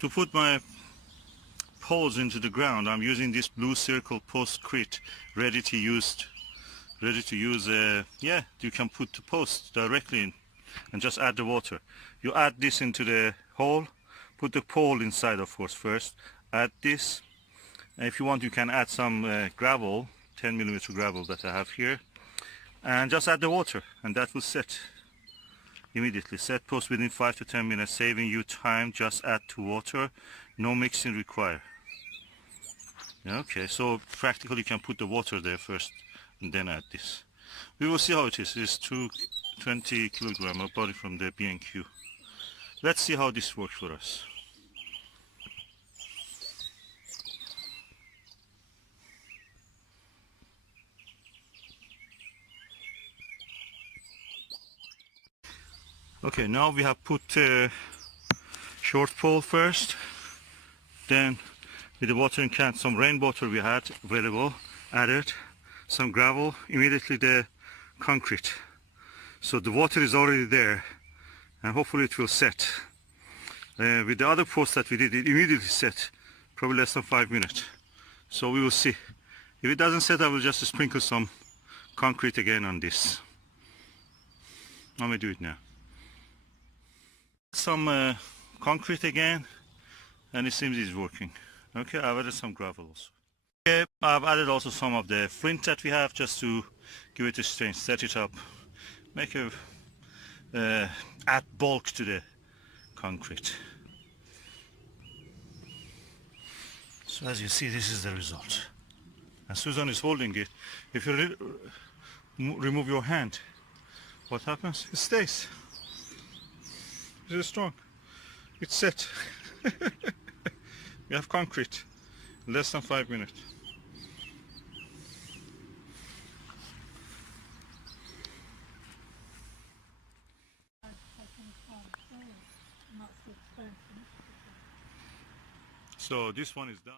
To put my poles into the ground, I'm using this blue circle Postcrete, ready to use. Yeah, you can put the post directly in and just add the water. You add this into the hole, put the pole inside, of course, first. Add this. And if you want, you can add some gravel, 10mm gravel that I have here, and just add the water, and that will set immediately. Set post within 5 to 10 minutes, saving you time. Just add to water, no mixing required. Okay, so practically you can put the water there first and then add this. We will see how it is. It's 20 kilogram. I bought it from the B&Q. Let's see how this works for us. Okay, now we have put short pole first, then with the watering can, some rainwater we had available, added some gravel, immediately the concrete. So the water is already there, and hopefully it will set. With the other post that we did, it immediately set, probably less than 5 minutes. So we will see. If it doesn't set, I will just sprinkle some concrete again on this. Let me do it now. Some concrete again, and it seems it's working. Okay, I've added some gravel also. Okay, I've added also some of the flint that we have, just to give it a strength, set it up, make a add bulk to the concrete. So as you see, this is the result. And Susan is holding it. If you remove your hand, what happens? It stays. It is strong. It's set. We have concrete. Less than 5 minutes. So this one is done.